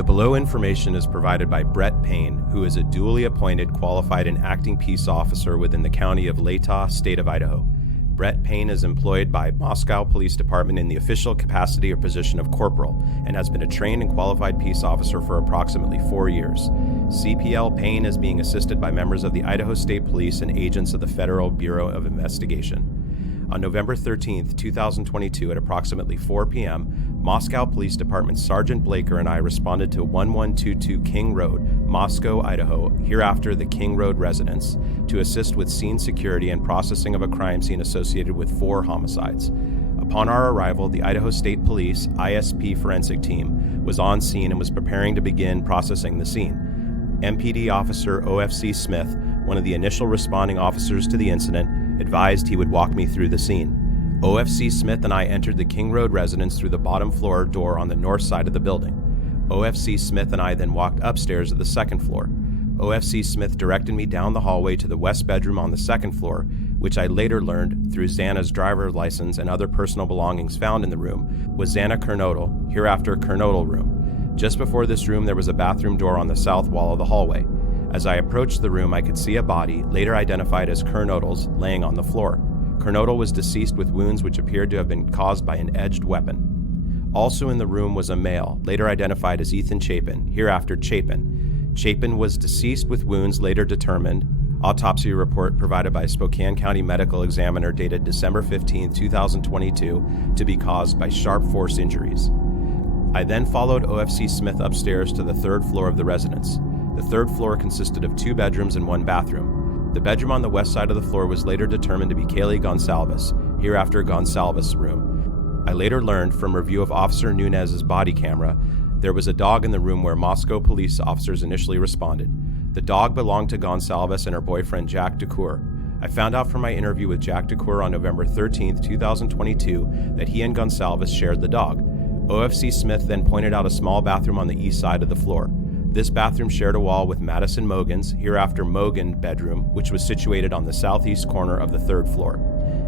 The below information is provided by Brett Payne, who is a duly appointed, qualified, and acting peace officer within the county of Latah, state of Idaho. Brett Payne is employed by Moscow Police Department in the official capacity or position of corporal and has been a trained and qualified peace officer for approximately 4 years. CPL Payne is being assisted by members of the Idaho State Police and agents of the Federal Bureau of Investigation. On November 13, 2022 at approximately 4 p.m., Moscow Police Department Sergeant Blaker and I responded to 1122 King Road, Moscow, Idaho, hereafter the King Road residence, to assist with scene security and processing of a crime scene associated with 4 homicides. Upon our arrival, the Idaho State Police ISP forensic team was on scene and was preparing to begin processing the scene. MPD Officer OFC Smith, one of the initial responding officers to the incident, advised he would walk me through the scene. OFC Smith and I entered the King Road residence through the bottom floor door on the north side of the building. OFC Smith and I then walked upstairs to the second floor. OFC Smith directed me down the hallway to the west bedroom on the second floor, which I later learned, through Xana's driver's license and other personal belongings found in the room, was Xana Kernodle, hereafter Kernodle room. Just before this room there was a bathroom door on the south wall of the hallway. As I approached the room, I could see a body, later identified as Kernodle's, laying on the floor. Kernodle was deceased with wounds which appeared to have been caused by an edged weapon. Also in the room was a male, later identified as Ethan Chapin, hereafter Chapin. Chapin was deceased with wounds later determined, autopsy report provided by Spokane County Medical Examiner dated December 15, 2022, to be caused by sharp force injuries. I then followed OFC Smith upstairs to the third floor of the residence. The third floor consisted of 2 bedrooms and 1 bathroom. The bedroom on the west side of the floor was later determined to be Kaylee Goncalves, hereafter Goncalves' room. I later learned from review of Officer Nunez's body camera there was a dog in the room where Moscow police officers initially responded. The dog belonged to Goncalves and her boyfriend Jack DeCoeur. I found out from my interview with Jack DeCoeur on November 13, 2022 that he and Goncalves shared the dog. OFC Smith then pointed out a small bathroom on the east side of the floor. This bathroom shared a wall with Madison Mogen's, hereafter Mogen, bedroom, which was situated on the southeast corner of the third floor.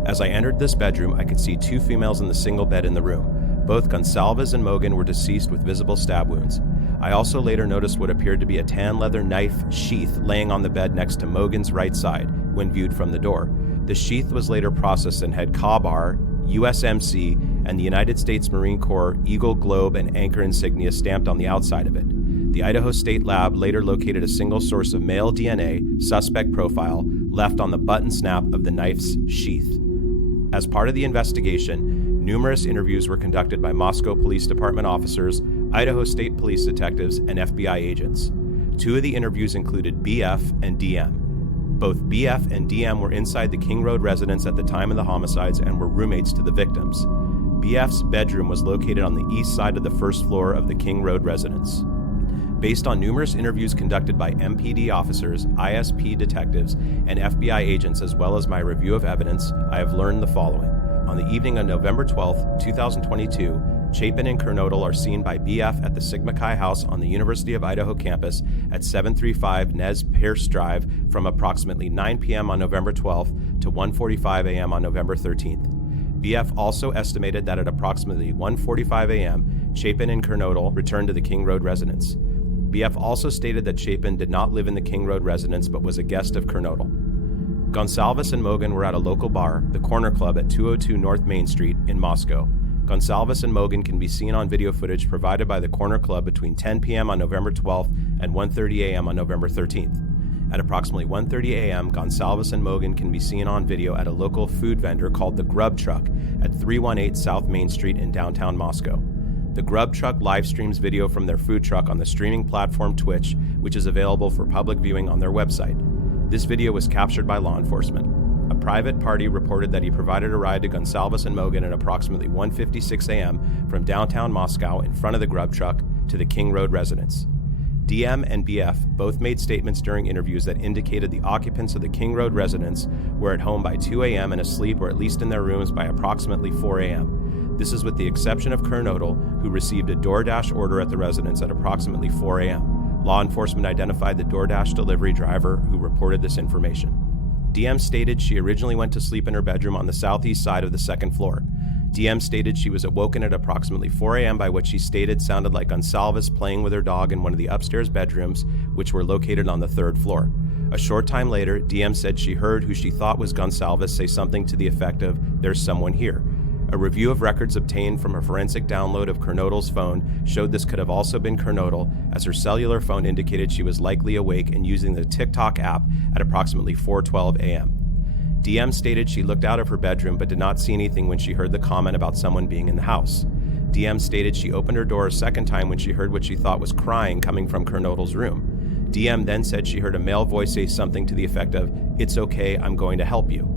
As I entered this bedroom, I could see 2 females in the single bed in the room. Both Goncalves and Mogen were deceased with visible stab wounds. I also later noticed what appeared to be a tan leather knife sheath laying on the bed next to Mogen's right side when viewed from the door. The sheath was later processed and had CABAR, USMC, and the United States Marine Corps Eagle Globe and Anchor insignia stamped on the outside of it. The Idaho State Lab later located a single source of male DNA, suspect profile, left on the button snap of the knife's sheath. As part of the investigation, numerous interviews were conducted by Moscow Police Department officers, Idaho State Police detectives, and FBI agents. 2 of the interviews included BF and DM. Both BF and DM were inside the King Road residence at the time of the homicides and were roommates to the victims. BF's bedroom was located on the east side of the first floor of the King Road residence. Based on numerous interviews conducted by MPD officers, ISP detectives, and FBI agents, as well as my review of evidence, I have learned the following. On the evening of November 12, 2022, Chapin and Kernodle are seen by BF at the Sigma Chi house on the University of Idaho campus at 735 Nez Perce Drive from approximately 9 p.m. on November 12th to 1:45 a.m. on November 13th. BF also estimated that at approximately 1:45 a.m., Chapin and Kernodle returned to the King Road residence. BF also stated that Chapin did not live in the King Road residence but was a guest of Kernodle. Goncalves and Mogen were at a local bar, the Corner Club at 202 North Main Street in Moscow. Goncalves and Mogen can be seen on video footage provided by the Corner Club between 10 p.m. on November 12th and 1:30 a.m. on November 13th. At approximately 1:30 a.m., Goncalves and Mogen can be seen on video at a local food vendor called the Grub Truck at 318 South Main Street in downtown Moscow. The Grub Truck live streams video from their food truck on the streaming platform Twitch, which is available for public viewing on their website. This video was captured by law enforcement. A private party reported that he provided a ride to Goncalves and Mogen at approximately 1:56 a.m. from downtown Moscow in front of the Grub Truck to the King Road residence. DM and BF both made statements during interviews that indicated the occupants of the King Road residence were at home by 2 a.m. and asleep or at least in their rooms by approximately 4 a.m. This is with the exception of Kernodle, who received a DoorDash order at the residence at approximately 4 a.m. Law enforcement identified the DoorDash delivery driver who reported this information. DM stated she originally went to sleep in her bedroom on the southeast side of the second floor. DM stated she was awoken at approximately 4 a.m. by what she stated sounded like Goncalves playing with her dog in one of the upstairs bedrooms, which were located on the 3rd floor. A short time later, DM said she heard who she thought was Goncalves say something to the effect of, "There's someone here." A review of records obtained from a forensic download of Kernodle's phone showed this could have also been Kernodle, as her cellular phone indicated she was likely awake and using the TikTok app at approximately 4:12 a.m. DM stated she looked out of her bedroom but did not see anything when she heard the comment about someone being in the house. DM stated she opened her door a second time when she heard what she thought was crying coming from Kernodle's room. DM then said she heard a male voice say something to the effect of, "It's okay, I'm going to help you."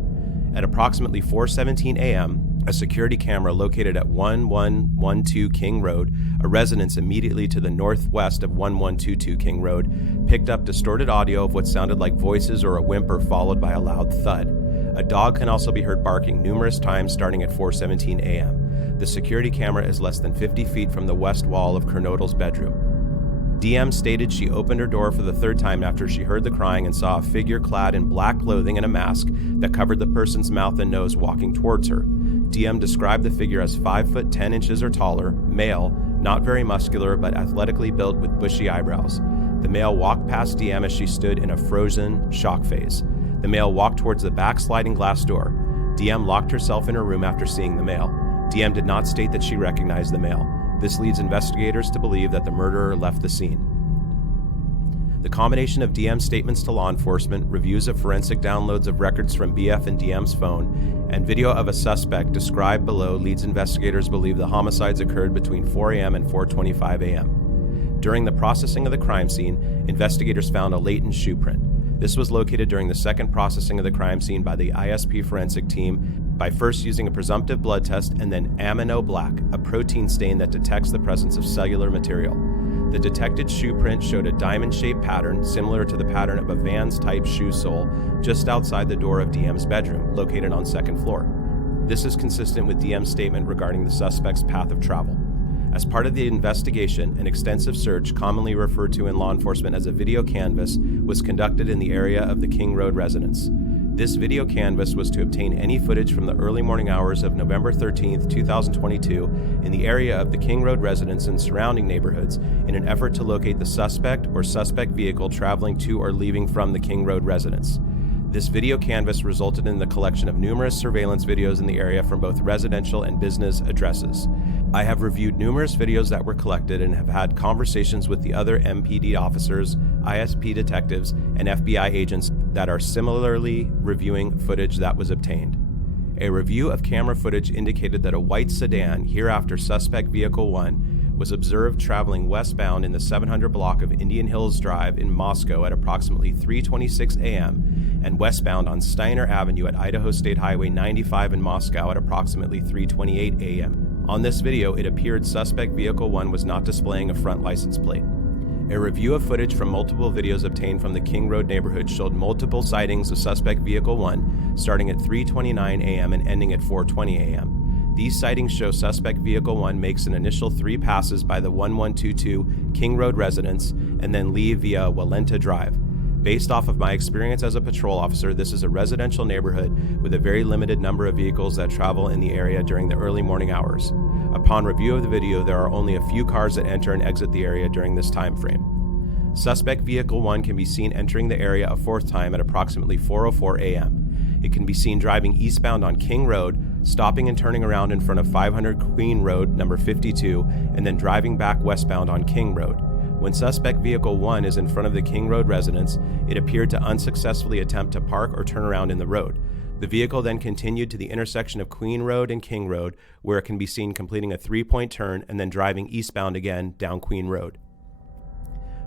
At approximately 4:17 a.m., a security camera located at 1112 King Road, a residence immediately to the northwest of 1122 King Road, picked up distorted audio of what sounded like voices or a whimper followed by a loud thud. A dog can also be heard barking numerous times starting at 4:17 a.m. The security camera is less than 50 feet from the west wall of Kernodle's bedroom. DM stated she opened her door for the 3rd time after she heard the crying and saw a figure clad in black clothing and a mask that covered the person's mouth and nose walking towards her. DM described the figure as 5 foot 10 inches or taller, male, not very muscular but athletically built with bushy eyebrows. The male walked past DM as she stood in a frozen shock phase. The male walked towards the back sliding glass door. DM locked herself in her room after seeing the male. DM did not state that she recognized the male. This leads investigators to believe that the murderer left the scene. The combination of DM's statements to law enforcement, reviews of forensic downloads of records from BF and DM's phone, and video of a suspect described below leads investigators believe the homicides occurred between 4 a.m. and 4:25 a.m. During the processing of the crime scene, investigators found a latent shoe print. This was located during the second processing of the crime scene by the ISP forensic team by first using a presumptive blood test and then amino black, a protein stain that detects the presence of cellular material. The detected shoe print showed a diamond-shaped pattern similar to the pattern of a Vans-type shoe sole just outside the door of DM's bedroom, located on 2nd floor. This is consistent with DM's statement regarding the suspect's path of travel. As part of the investigation, an extensive search, commonly referred to in law enforcement as a video canvass, was conducted in the area of the King Road residence. This video canvass was to obtain any footage from the early morning hours of November 13, 2022, in the area of the King Road residence and surrounding neighborhoods in an effort to locate the suspect or suspect vehicle traveling to or leaving from the King Road residence. This video canvass resulted in the collection of numerous surveillance videos in the area from both residential and business addresses. I have reviewed numerous videos that were collected and have had conversations with the other MPD officers, ISP detectives, and FBI agents that are similarly reviewing footage that was obtained. A review of camera footage indicated that a white sedan, hereafter suspect vehicle 1, was observed traveling westbound in the 700 block of Indian Hills Drive in Moscow at approximately 3:26 a.m. and westbound on Steiner Avenue at Idaho State Highway 95 in Moscow at approximately 3:28 a.m. On this video, it appeared suspect vehicle 1 was not displaying a front license plate. A review of footage from multiple videos obtained from the King Road neighborhood showed multiple sightings of suspect vehicle 1 starting at 3:29 a.m. and ending at 4:20 a.m. These sightings show suspect vehicle 1 makes an initial 3 passes by the 1122 King Road residence and then leave via Walenta Drive. Based off of my experience as a patrol officer, this is a residential neighborhood with a very limited number of vehicles that travel in the area during the early morning hours. Upon review of the video, there are only a few cars that enter and exit the area during this time frame. Suspect vehicle 1 can be seen entering the area a 4th time at approximately 4:04 a.m. It can be seen driving eastbound on King Road, stopping and turning around in front of 500 Queen Road, number 52, and then driving back westbound on King Road. When suspect vehicle 1 is in front of the King Road residence, it appeared to unsuccessfully attempt to park or turn around in the road. The vehicle then continued to the intersection of Queen Road and King Road, where it can be seen completing a 3-point turn and then driving eastbound again down Queen Road.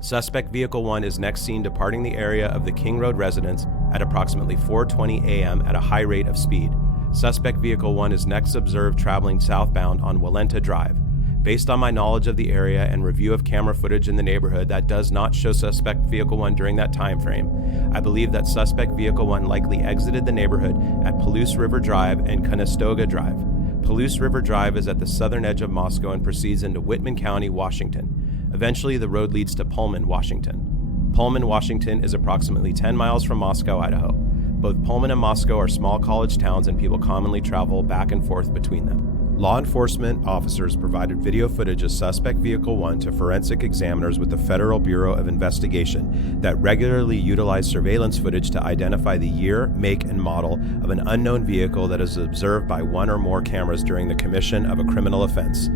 Suspect vehicle 1 is next seen departing the area of the King Road residence at approximately 4:20 a.m. at a high rate of speed. Suspect vehicle 1 is next observed traveling southbound on Walenta Drive. Based on my knowledge of the area and review of camera footage in the neighborhood that does not show suspect vehicle 1 during that time frame, I believe that suspect vehicle 1 likely exited the neighborhood at Palouse River Drive and Conestoga Drive. Palouse River Drive is at the southern edge of Moscow and proceeds into Whitman County, Washington. Eventually, the road leads to Pullman, Washington. Pullman, Washington is approximately 10 miles from Moscow, Idaho. Both Pullman and Moscow are small college towns and people commonly travel back and forth between them. Law enforcement officers provided video footage of suspect vehicle 1 to forensic examiners with the Federal Bureau of Investigation that regularly utilize surveillance footage to identify the year, make, and model of an unknown vehicle that is observed by one or more cameras during the commission of a criminal offense.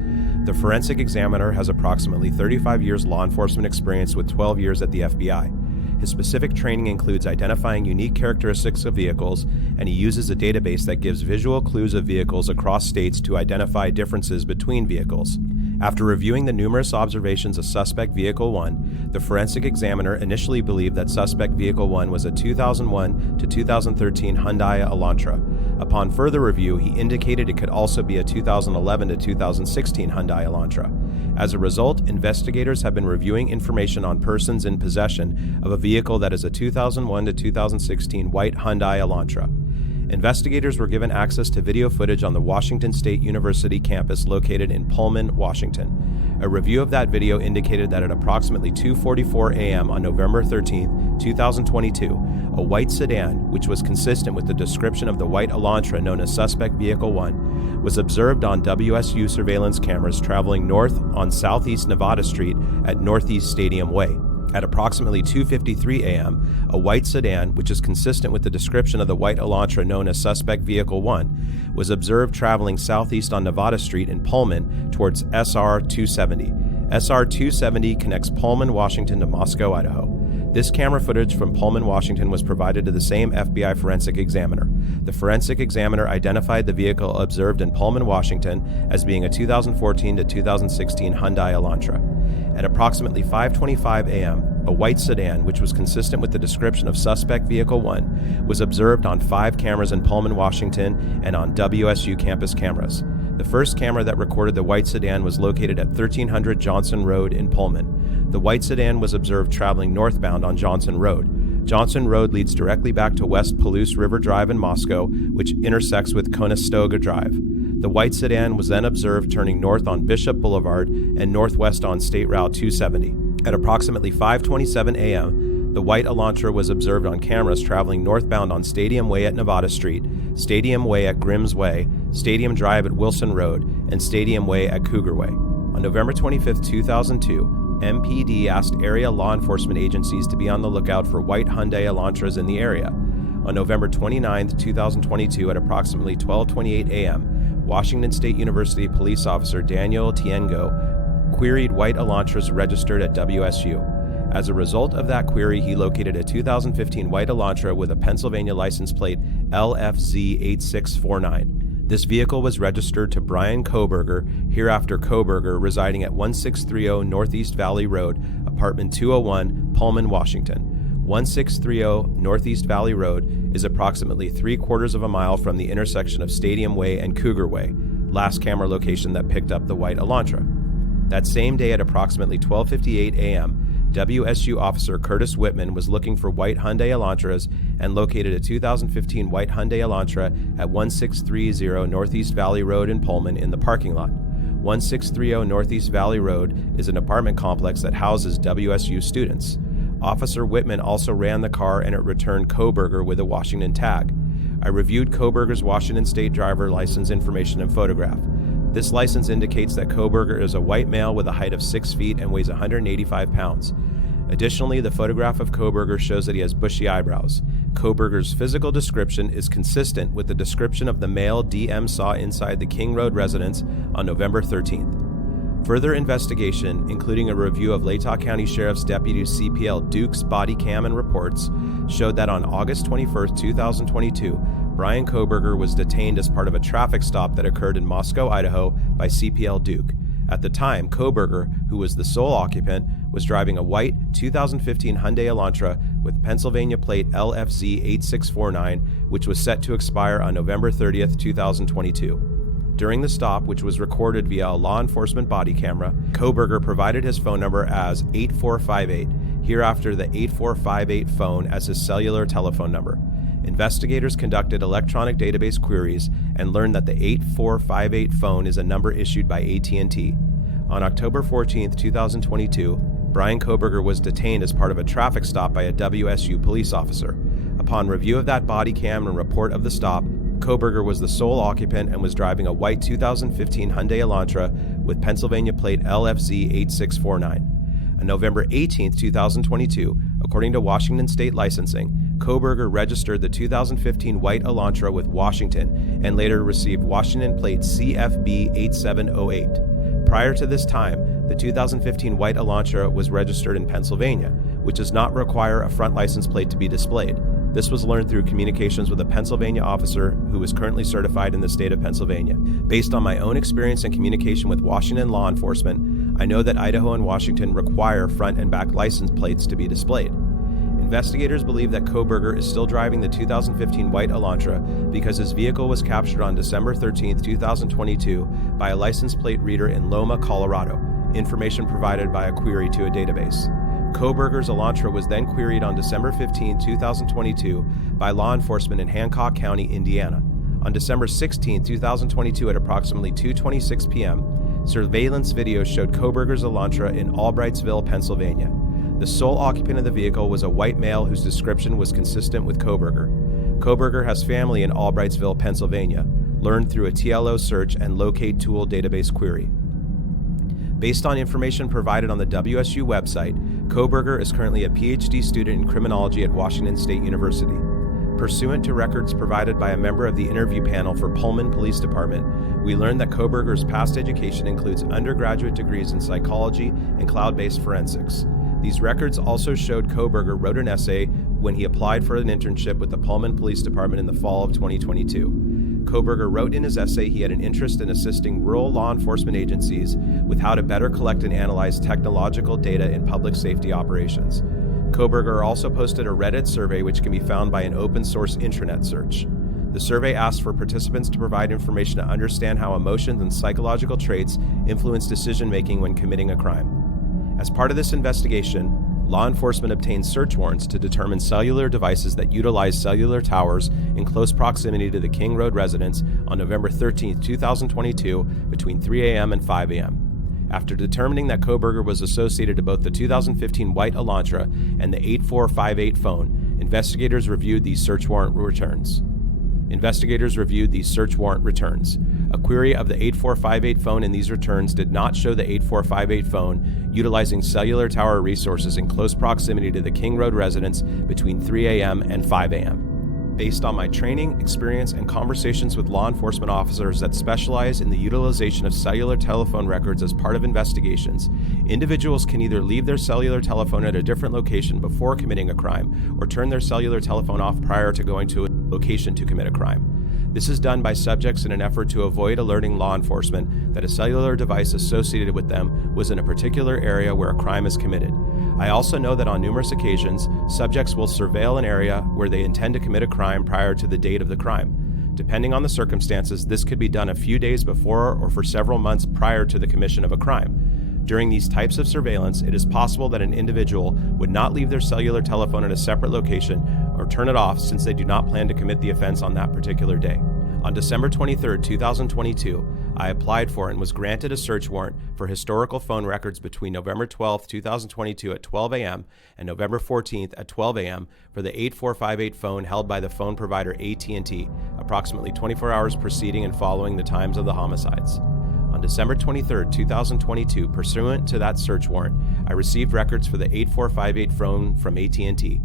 The forensic examiner has approximately 35 years law enforcement experience with 12 years at the FBI. His specific training includes identifying unique characteristics of vehicles, and he uses a database that gives visual clues of vehicles across states to identify differences between vehicles. After reviewing the numerous observations of suspect vehicle 1, the forensic examiner initially believed that suspect vehicle 1 was a 2001 to 2013 Hyundai Elantra. Upon further review, he indicated it could also be a 2011 to 2016 Hyundai Elantra. As a result, investigators have been reviewing information on persons in possession of a vehicle that is a 2001 to 2016 white Hyundai Elantra. Investigators were given access to video footage on the Washington State University campus located in Pullman, Washington. A review of that video indicated that at approximately 2:44 a.m. on November 13, 2022, a white sedan, which was consistent with the description of the white Elantra known as Suspect Vehicle 1, was observed on WSU surveillance cameras traveling north on Southeast Nevada Street at Northeast Stadium Way. At approximately 2:53 a.m., a white sedan, which is consistent with the description of the white Elantra known as Suspect Vehicle 1, was observed traveling southeast on Nevada Street in Pullman towards SR 270. SR 270 connects Pullman, Washington to Moscow, Idaho. This camera footage from Pullman, Washington was provided to the same FBI forensic examiner. The forensic examiner identified the vehicle observed in Pullman, Washington as being a 2014 to 2016 Hyundai Elantra. At approximately 5:25 a.m., a white sedan, which was consistent with the description of Suspect Vehicle 1, was observed on 5 cameras in Pullman, Washington, and on WSU campus cameras. The first camera that recorded the white sedan was located at 1300 Johnson Road in Pullman. The white sedan was observed traveling northbound on Johnson Road. Johnson Road leads directly back to West Palouse River Drive in Moscow, which intersects with Conestoga Drive. The white sedan was then observed turning north on Bishop Boulevard and northwest on State Route 270. At approximately 5:27 a.m., the white Elantra was observed on cameras traveling northbound on Stadium Way at Nevada Street, Stadium Way at Grimm's Way, Stadium Drive at Wilson Road, and Stadium Way at Cougar Way. On November 25, 2002, MPD asked area law enforcement agencies to be on the lookout for white Hyundai Elantras in the area. On November 29, 2022, at approximately 12:28 a.m., Washington State University police officer Daniel Tiengo queried white Elantras registered at WSU. As a result of that query, he located a 2015 white Elantra with a Pennsylvania license plate LFZ8649. This vehicle was registered to Bryan Kohberger, hereafter Kohberger, residing at 1630 Northeast Valley Road, apartment 201, Pullman, Washington. 1630 Northeast Valley Road is approximately 3/4 of a mile from the intersection of Stadium Way and Cougar Way, last camera location that picked up the white Elantra. That same day at approximately 12:58 a.m., WSU officer Curtis Whitman was looking for white Hyundai Elantras and located a 2015 white Hyundai Elantra at 1630 Northeast Valley Road in Pullman in the parking lot. 1630 Northeast Valley Road is an apartment complex that houses WSU students. Officer Whitman also ran the car and it returned Kohberger with a Washington tag. I reviewed Kohberger's Washington State driver license information and photograph. This license indicates that Kohberger is a white male with a height of 6 feet and weighs 185 pounds. Additionally, the photograph of Kohberger shows that he has bushy eyebrows. Kohberger's physical description is consistent with the description of the male DM saw inside the King Road residence on November 13th. Further investigation, including a review of Latah County Sheriff's Deputy CPL Duke's body cam and reports, showed that on August 21, 2022, Bryan Kohberger was detained as part of a traffic stop that occurred in Moscow, Idaho by CPL Duke. At the time, Kohberger, who was the sole occupant, was driving a white 2015 Hyundai Elantra with Pennsylvania plate LFZ8649, which was set to expire on November 30, 2022. During the stop, which was recorded via a law enforcement body camera, Kohberger provided his phone number as 8458, hereafter the 8458 phone as his cellular telephone number. Investigators conducted electronic database queries and learned that the 8458 phone is a number issued by AT&T. On October 14, 2022, Bryan Kohberger was detained as part of a traffic stop by a WSU police officer. Upon review of that body cam and report of the stop, Kohberger was the sole occupant and was driving a white 2015 Hyundai Elantra with Pennsylvania plate LFZ 8649. On November 18, 2022, according to Washington State Licensing, Kohberger registered the 2015 white Elantra with Washington and later received Washington plate CFB 8708. Prior to this time, the 2015 white Elantra was registered in Pennsylvania, which does not require a front license plate to be displayed. This was learned through communications with a Pennsylvania officer who is currently certified in the state of Pennsylvania. Based on my own experience and communication with Washington law enforcement, I know that Idaho and Washington require front and back license plates to be displayed. Investigators believe that Kohberger is still driving the 2015 white Elantra because his vehicle was captured on December 13, 2022 by a license plate reader in Loma, Colorado, information provided by a query to a database. Kohberger's Elantra was then queried on December 15, 2022 by law enforcement in Hancock County, Indiana. On December 16, 2022 at approximately 2:26 p.m., surveillance video showed Kohberger's Elantra in Albrightsville, Pennsylvania. The sole occupant of the vehicle was a white male whose description was consistent with Kohberger. Kohberger has family in Albrightsville, Pennsylvania, learned through a TLO search and locate tool database query. Based on information provided on the WSU website, Kohberger is currently a PhD student in criminology at Washington State University. Pursuant to records provided by a member of the interview panel for Pullman Police Department, we learned that Kohberger's past education includes undergraduate degrees in psychology and cloud-based forensics. These records also showed Kohberger wrote an essay when he applied for an internship with the Pullman Police Department in the fall of 2022. Kohberger wrote in his essay he had an interest in assisting rural law enforcement agencies with how to better collect and analyze technological data in public safety operations. Kohberger also posted a Reddit survey which can be found by an open source intranet search. The survey asked for participants to provide information to understand how emotions and psychological traits influence decision-making when committing a crime. As part of this investigation, law enforcement obtained search warrants to determine cellular devices that utilize cellular towers in close proximity to the King Road residence on November 13, 2022, between 3 a.m. and 5 a.m. After determining that Kohberger was associated to both the 2015 white Elantra and the 8458 phone, investigators reviewed these search warrant returns. A query of the 8458 phone in these returns did not show the 8458 phone utilizing cellular tower resources in close proximity to the King Road residence between 3 a.m. and 5 a.m. Based on my training, experience, and conversations with law enforcement officers that specialize in the utilization of cellular telephone records as part of investigations, individuals can either leave their cellular telephone at a different location before committing a crime or turn their cellular telephone off prior to going to a location to commit a crime. This is done by subjects in an effort to avoid alerting law enforcement that a cellular device associated with them was in a particular area where a crime is committed. I also know that on numerous occasions, subjects will surveil an area where they intend to commit a crime prior to the date of the crime. Depending on the circumstances, this could be done a few days before or for several months prior to the commission of a crime. During these types of surveillance, it is possible that an individual would not leave their cellular telephone at a separate location or turn it off since they do not plan to commit the offense on that particular day. On December 23, 2022, I applied for and was granted a search warrant for historical phone records between November 12, 2022 at 12 a.m. and November 14th at 12 a.m. for the 8458 phone held by the phone provider AT&T, approximately 24 hours preceding and following the times of the homicides. On December 23, 2022, pursuant to that search warrant, I received records for the 8458 phone from AT&T.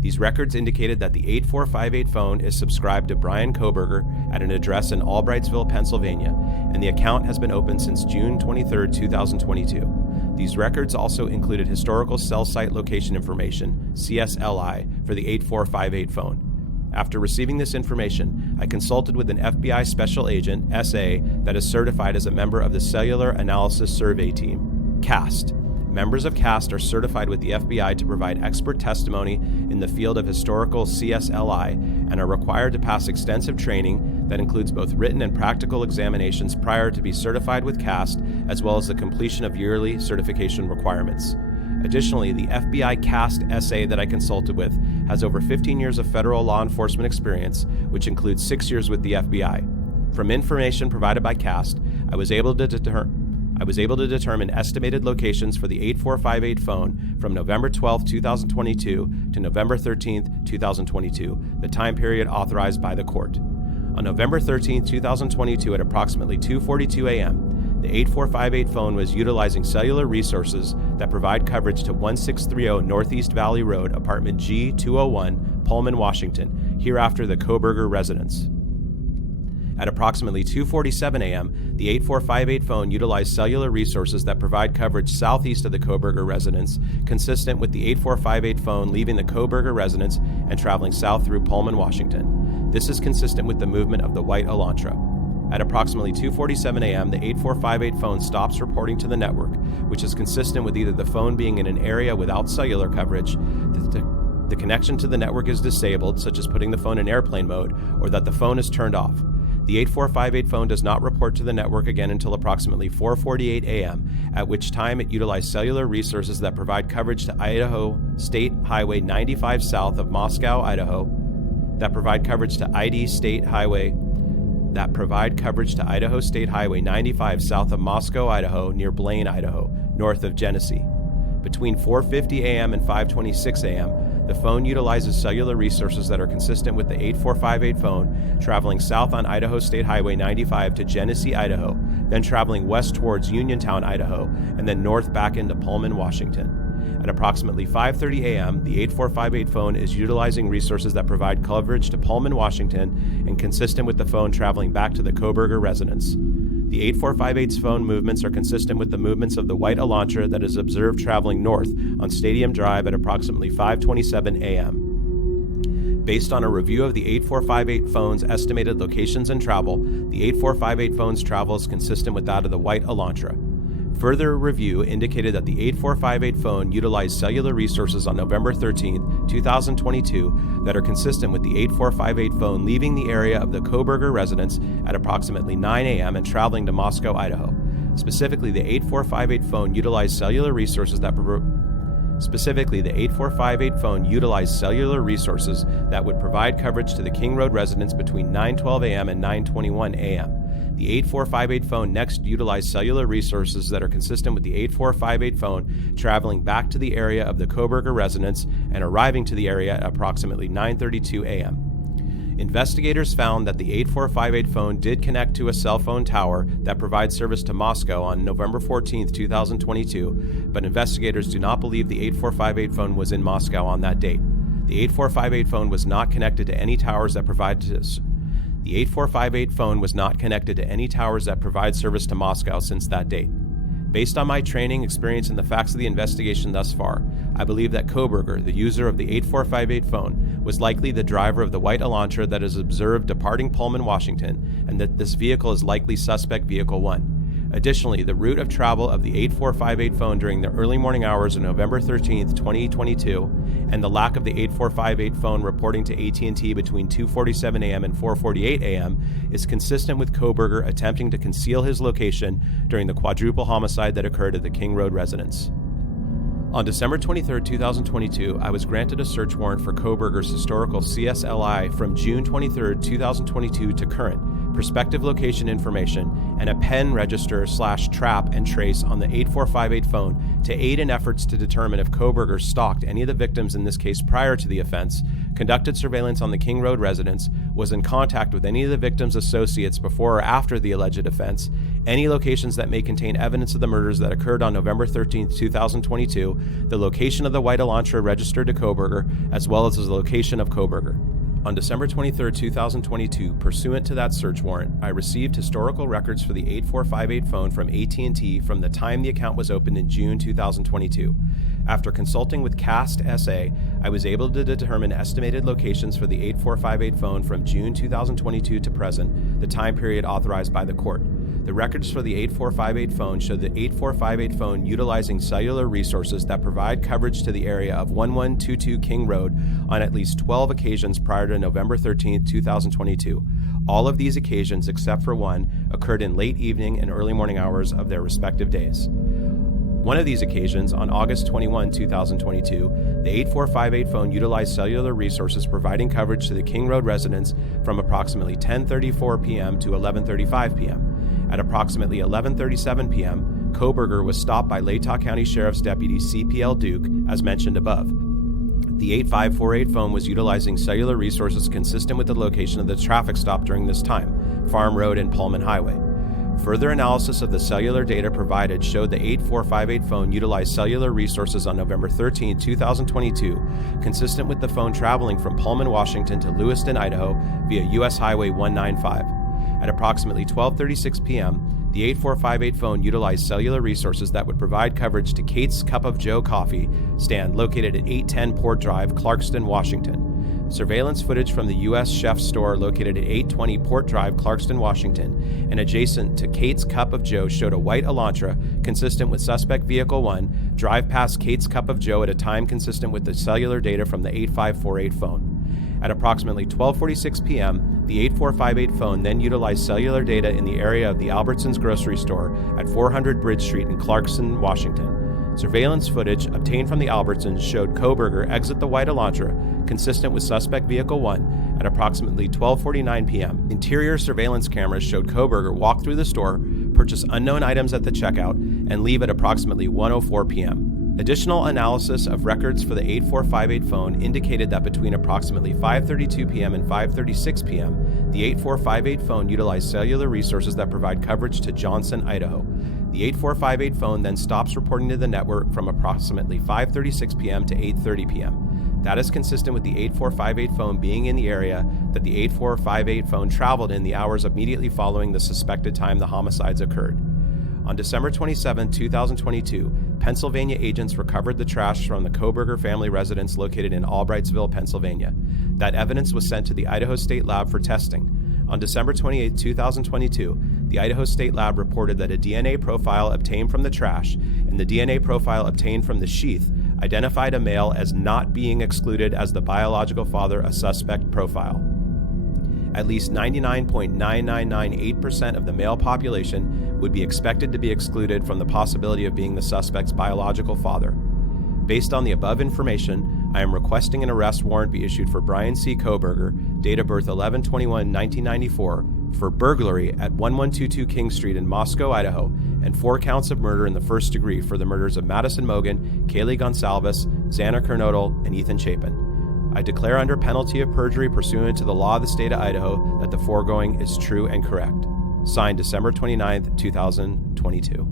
These records indicated that the 8458 phone is subscribed to Bryan Kohberger at an address in Albrightsville, Pennsylvania, and the account has been open since June 23, 2022. These records also included historical cell site location information, CSLI, for the 8458 phone. After receiving this information, I consulted with an FBI special agent, SA, that is certified as a member of the Cellular Analysis Survey Team, CAST. Members of CAST are certified with the FBI to provide expert testimony in the field of historical CSLI and are required to pass extensive training that includes both written and practical examinations prior to be certified with CAST, as well as the completion of yearly certification requirements. Additionally, the FBI CAST SA that I consulted with has over 15 years of federal law enforcement experience, which includes 6 years with the FBI. From information provided by CAST, I was able to determine estimated locations for the 8458 phone from November 12, 2022 to November 13, 2022, the time period authorized by the court. On November 13, 2022 at approximately 2:42 a.m., the 8458 phone was utilizing cellular resources that provide coverage to 1630 Northeast Valley Road, apartment G201, Pullman, Washington, hereafter the Kohberger residence. At approximately 2:47 a.m., the 8458 phone utilized cellular resources that provide coverage southeast of the Kohberger residence, consistent with the 8458 phone leaving the Kohberger residence and traveling south through Pullman, Washington. This is consistent with the movement of the white Elantra. At approximately 2:47 a.m., the 8458 phone stops reporting to the network, which is consistent with either the phone being in an area without cellular coverage, the connection to the network is disabled, such as putting the phone in airplane mode, or that the phone is turned off. The 8458 phone does not report to the network again until approximately 4:48 a.m., at which time it utilized cellular resources that provide coverage to Idaho State Highway 95 south of Moscow, Idaho, that provide coverage to Idaho State Highway 95 south of Moscow, Idaho, near Blaine, Idaho, north of Genesee. Between 4:50 a.m. and 5:26 a.m., the phone utilizes cellular resources that are consistent with the 8458 phone traveling south on Idaho State Highway 95 to Genesee, Idaho, then traveling west towards Uniontown, Idaho, and then north back into Pullman, Washington. At approximately 5:30 a.m., the 8458 phone is utilizing resources that provide coverage to Pullman, Washington, and consistent with the phone traveling back to the Kohberger residence. The 8458's phone movements are consistent with the movements of the white Elantra that is observed traveling north on Stadium Drive at approximately 5:27 a.m. Based on a review of the 8458 phone's estimated locations and travel, the 8458 phone's travel is consistent with that of the white Elantra. Further review indicated that the 8458 phone utilized cellular resources on November 13, 2022 that are consistent with the 8458 phone leaving the area of the Kohberger residence at approximately 9 a.m. and traveling to Moscow, Idaho. Specifically, the 8458 phone utilized cellular resources that would provide coverage to the King Road residence between 9:12 a.m. and 9:21 a.m. The 8458 phone next utilized cellular resources that are consistent with the 8458 phone traveling back to the area of the Kohberger residence and arriving to the area at approximately 9:32 a.m. Investigators found that the 8458 phone did connect to a cell phone tower that provides service to Moscow on November 14, 2022, but investigators do not believe the 8458 phone was in Moscow on that date. The 8458 phone was not connected to any towers that provide The 8458 phone was not connected to any towers that provide service to Moscow since that date. Based on my training, experience, and the facts of the investigation thus far, I believe that Kohberger, the user of the 8458 phone, was likely the driver of the white Elantra that is observed departing Pullman, Washington, and that this vehicle is likely suspect vehicle 1. Additionally, the route of travel of the 8458 phone during the early morning hours of November 13, 2022, and the lack of the 8458 phone reporting to AT&T between 2:47 a.m. and 4:48 a.m. is consistent with Kohberger attempting to conceal his location during the quadruple homicide that occurred at the King Road residence. On December 23, 2022, I was granted a search warrant for Kohberger's historical CSLI from June 23, 2022 to current, prospective location information, and a pen register/trap and trace on the 8458 phone to aid in efforts to determine if Kohberger stalked any of the victims in this case prior to the offense, conducted surveillance on the King Road residence, was in contact with any of the victims' associates before or after the alleged offense, any locations that may contain evidence of the murders that occurred on November 13, 2022, the location of the white Elantra registered to Kohberger, as well as the location of Kohberger. On December 23, 2022, pursuant to that search warrant, I received historical records for the 8458 phone from AT&T from the time the account was opened in June 2022. After consulting with Cast SA, I was able to determine estimated locations for the 8458 phone from June 2022 to present, the time period authorized by the court. The records for the 8458 phone show the 8458 phone utilizing cellular resources that provide coverage to the area of 1122 King Road on at least 12 occasions prior to November 13, 2022. All of these occasions, except for one, occurred in late evening and early morning hours of their respective days. One of these occasions, on August 21, 2022, the 8458 phone utilized cellular resources providing coverage to the King Road residence from approximately 10:34 p.m. to 11:35 p.m. At approximately 11:37 p.m., Kohberger was stopped by Latah County Sheriff's Deputy CPL Duke, as mentioned above. The 8548 phone was utilizing cellular resources consistent with the location of the traffic stop during this time, Farm Road and Pullman Highway. Further analysis of the cellular data provided showed the 8458 phone utilized cellular resources on November 13, 2022, consistent with the phone traveling from Pullman, Washington to Lewiston, Idaho via U.S. Highway 195. At approximately 12:36 p.m., the 8458 phone utilized cellular resources that would provide coverage to Kate's Cup of Joe coffee stand located at 810 Port Drive, Clarkston, Washington. Surveillance footage from the U.S. Chef store located at 820 Port Drive, Clarkston, Washington, and adjacent to Kate's Cup of Joe showed a white Elantra consistent with suspect vehicle 1 drive past Kate's Cup of Joe at a time consistent with the cellular data from the 8548 phone. At approximately 12:46 p.m., the 8458 phone then utilized cellular data in the area of the Albertsons grocery store at 400 Bridge Street in Clarkston, Washington. Surveillance footage obtained from the Albertsons showed Kohberger exit the white Elantra, consistent with suspect vehicle 1, at approximately 12:49 p.m. Interior surveillance cameras showed Kohberger walk through the store, purchase unknown items at the checkout, and leave at approximately 1:04 p.m. Additional analysis of records for the 8458 phone indicated that between approximately 5:32 p.m. and 5:36 p.m., the 8458 phone utilized cellular resources that provide coverage to Johnson, Idaho. The 8458 phone then stops reporting to the network from approximately 5:36 p.m. to 8:30 p.m. That is consistent with the 8458 phone being in the area that the 8458 phone traveled in the hours immediately following the suspected time the homicides occurred. On December 27, 2022, Pennsylvania agents recovered the trash from the Kohberger family residence located in Albrightsville, Pennsylvania. That evidence was sent to the Idaho State Lab for testing. On December 28, 2022, the Idaho State Lab reported that a DNA profile obtained from the trash and the DNA profile obtained from the sheath identified a male as not being excluded as the biological father of suspect profile. At least 99.9998% of the male population would be expected to be excluded from the possibility of being the suspect's biological father. Based on the above information, I am requesting an arrest warrant be issued for Bryan C. Kohberger, date of birth 11/21/1994, for burglary at 1122 King Street in Moscow, Idaho, and 4 counts of murder in the first degree for the murders of Madison Mogen, Kaylee Goncalves, Xana Kernodle, and Ethan Chapin. I declare under penalty of perjury pursuant to the law of the state of Idaho that the foregoing is true and correct. Signed December 29, 2022.